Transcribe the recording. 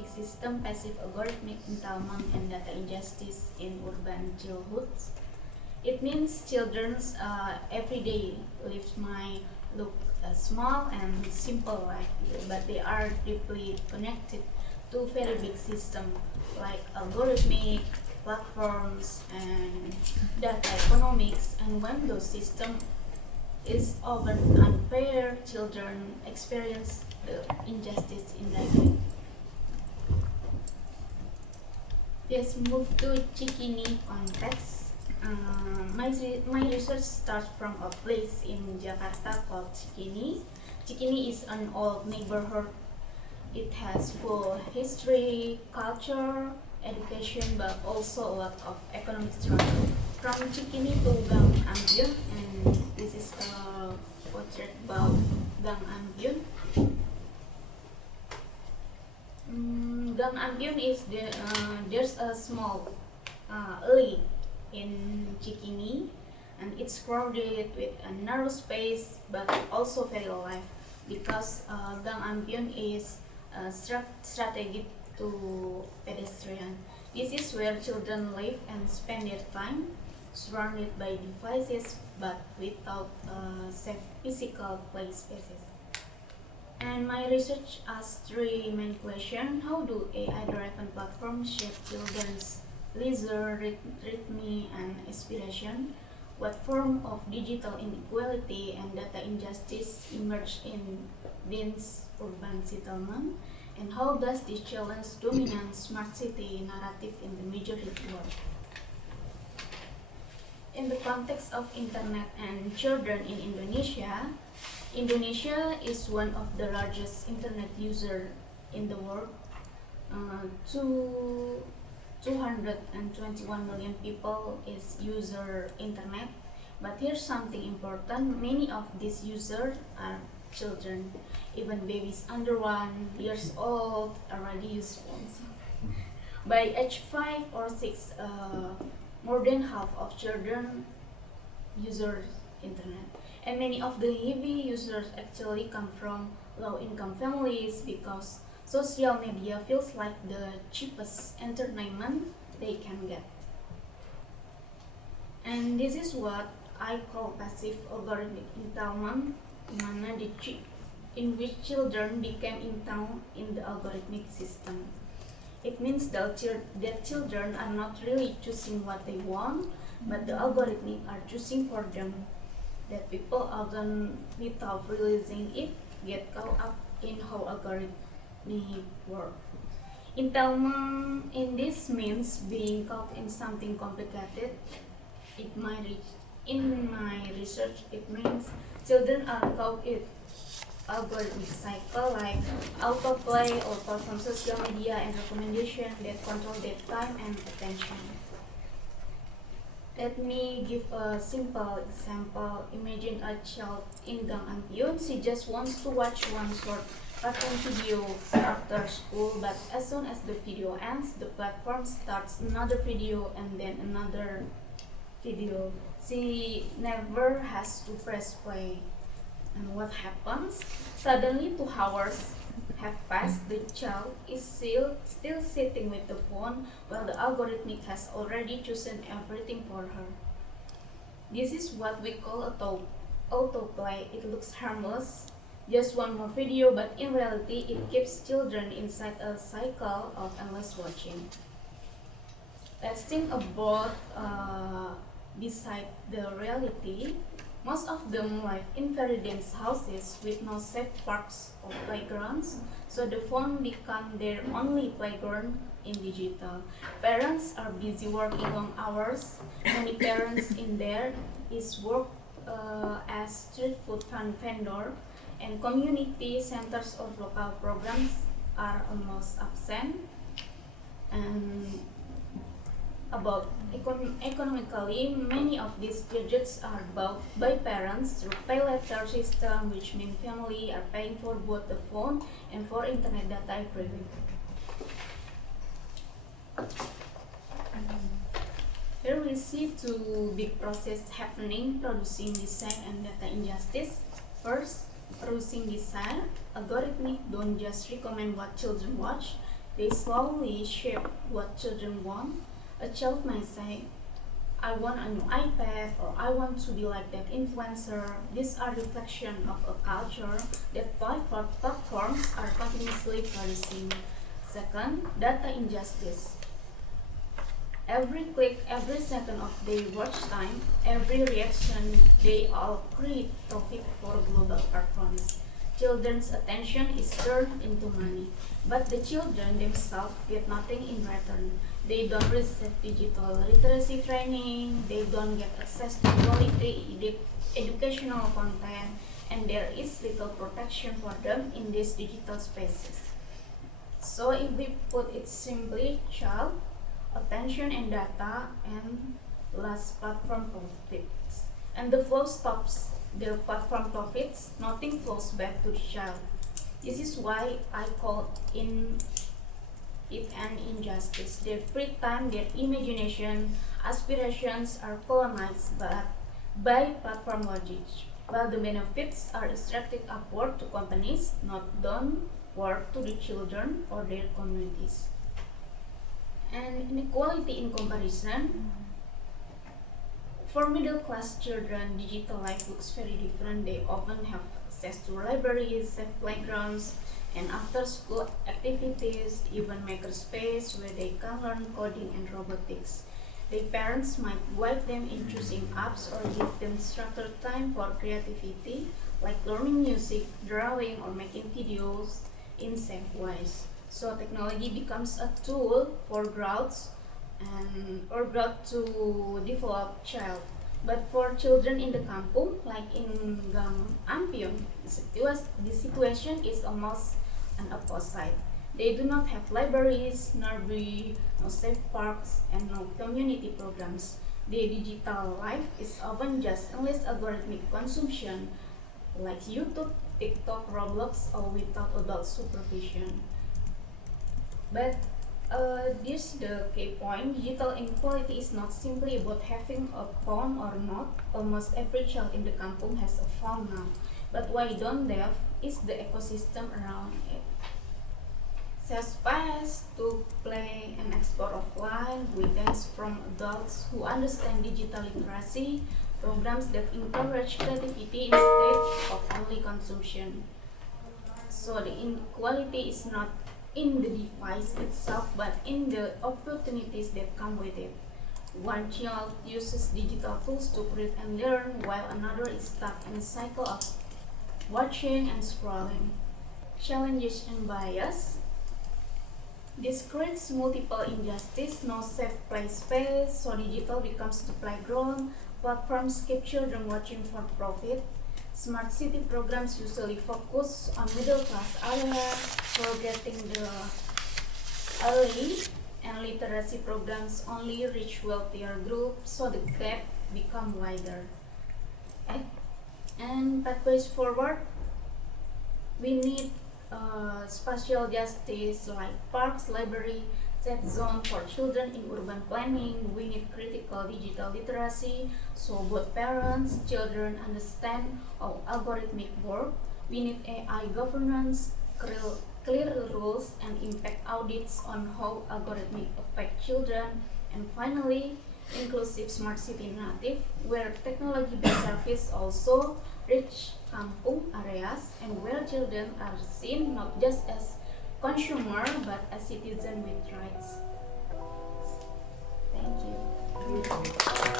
big system, passive algorithmic entitlement, and data injustice in urban childhoods. It means children's everyday lives might look small and simple life, but they are deeply connected to very big system like algorithmic platforms and data economics. And when those systems is often unfair, children experience the injustice indirectly. Let's move to Cikini context. My research starts from a place in Jakarta called Cikini. Cikini is an old neighborhood. It has full history, culture, education, but also a lot of economic struggle. From Cikini to Gang Ambyun, and this is a portrait about Gang Ambyun. Gang Ambyun is there's a small alley in Cikini, and it's crowded with a narrow space, but also very alive because Gang Ambyun is strategic to pedestrian. This is where children live and spend their time, surrounded by devices but without safe physical play spaces. And my research asked three main questions. How do AI-driven platforms shape children's leisure, rhythm, and aspiration? What form of digital inequality and data injustice emerge in dense urban settlement? And how does this challenge dominant smart city narrative in the majority world? In the context of internet and children in Indonesia, Indonesia is one of the largest internet users in the world. 221 million people is user internet. But here's something important: many of these users are children. Even babies under 1 years old already use phones. By age 5 or 6, more than half of children use internet. And many of the heavy users actually come from low-income families because social media feels like the cheapest entertainment they can get. And this is what I call passive algorithmic entitlement, in which children became entailed in the algorithmic system. It means that children are not really choosing what they want, but the algorithmic are choosing for them. That people often, without realizing it, get caught up in how algorithmic work. Entitlement in this means being caught in something complicated. In my research, it means children are caught in algorithmic cycle like autoplay or platform social media and recommendation that control their time and attention. Let me give a simple example. Imagine a child in Gang Ambyun. She just wants to watch one short cartoon video after school, but as soon as the video ends, the platform starts another video and then another video. She never has to press play. And what happens? Suddenly 2 hours have passed. The child is still sitting with the phone while the algorithmic has already chosen everything for her. This is what we call autoplay. It looks harmless, just one more video, but in reality it keeps children inside a cycle of endless watching. Let's think about beside the reality. Most of them live in very dense houses with no safe parks or playgrounds, so the phone become their only playground in digital. Parents are busy working long hours. Many parents in there is work as street food vendor, and community centers or local programs are almost absent. And about economically, many of these gadgets are bought by parents through pay later system, which means family are paying for both the phone and for internet data every week. Here we see two big processes happening: producing design and data injustice. First, producing design. Algorithmic don't just recommend what children watch, They slowly shape what children want. A child may say, I want a new iPad, or I want to be like that influencer. These are reflections of a culture that platforms are continuously producing. Second, data injustice. Every click, every second of their watch time, every reaction, they all create profit for global platforms. Children's attention is turned into money, but the children themselves get nothing in return. They don't receive digital literacy training, they don't get access to quality educational content, and there is little protection for them in these digital spaces. So if we put it simply, child, attention and data, and last platform profits. And the flow stops, the platform profits, nothing flows back to the child. This is why I call it an injustice. Their free time, their imagination, aspirations are colonized by platform logic, while the benefits are extracted upward to companies, not downward to the children or their communities. And inequality in comparison, for middle class children, digital life looks very different. They often have access to libraries, safe playgrounds, and after school activities, even makerspace where they can learn coding and robotics. Their parents might guide them in choosing apps or give them structured time for creativity, like learning music, drawing, or making videos in safe ways. So technology becomes a tool for growth to develop child. But for children in the kampung, like in Gang Ampion, the situation is almost an opposite. They do not have libraries, no safe parks, and no community programs. Their digital life is often just endless algorithmic consumption, like YouTube, TikTok, Roblox, or without adult supervision. But this the key point. Digital inequality is not simply about having a phone or not. Almost every child in the kampung has a phone now. But why don't they have is the ecosystem around it. Safe space to play and explore offline, guidance from adults who understand digital literacy, programs that encourage creativity instead of only consumption. So the inequality is not in the device itself, but in the opportunities that come with it. One child uses digital tools to create and learn, while another is stuck in a cycle of watching and scrolling. Challenges and bias. This creates multiple injustice, no safe play space, so digital becomes the playground. Platforms keep children watching for profit. Smart city programs usually focus on middle class areas, forgetting the early, and literacy programs only reach wealthier groups, so the gap become wider. And pathways forward, we need spatial justice like parks, library, safe zone for children in urban planning. We need critical digital literacy so both parents, children understand how algorithmic work. We need AI governance, clear rules, and impact audits on how algorithmic affect children. And finally, inclusive smart city narrative where technology-based service also reach kampung areas and where children are seen not just as consumer but as citizen with rights. Thank you.